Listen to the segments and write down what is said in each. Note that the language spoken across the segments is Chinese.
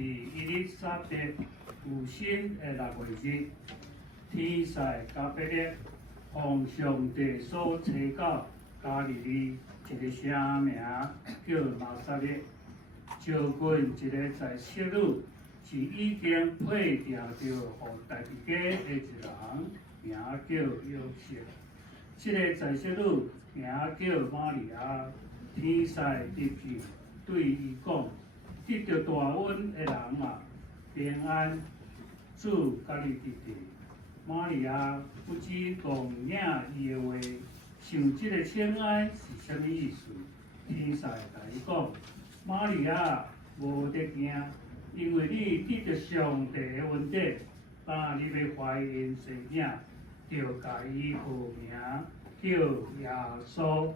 伊丽莎白有新的6月日，天使加百列奉上帝所找到加利利一个声名叫拿撒勒，招阮一个在色女是已经配定着互大家的一人，名叫约瑟。这个在色女名叫玛利亚，天使入去对伊讲：得着大恩的人啊，平安，主甲你伫地。玛利亚不知动领伊的话，想这个请安是啥物意思？天使甲伊讲：玛利亚无得惊，因为你得着上帝的恩典，当你要怀孕生囝，就甲伊号名叫耶稣。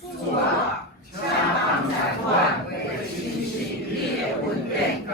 主啊，请放在我为亲信你的恩典甲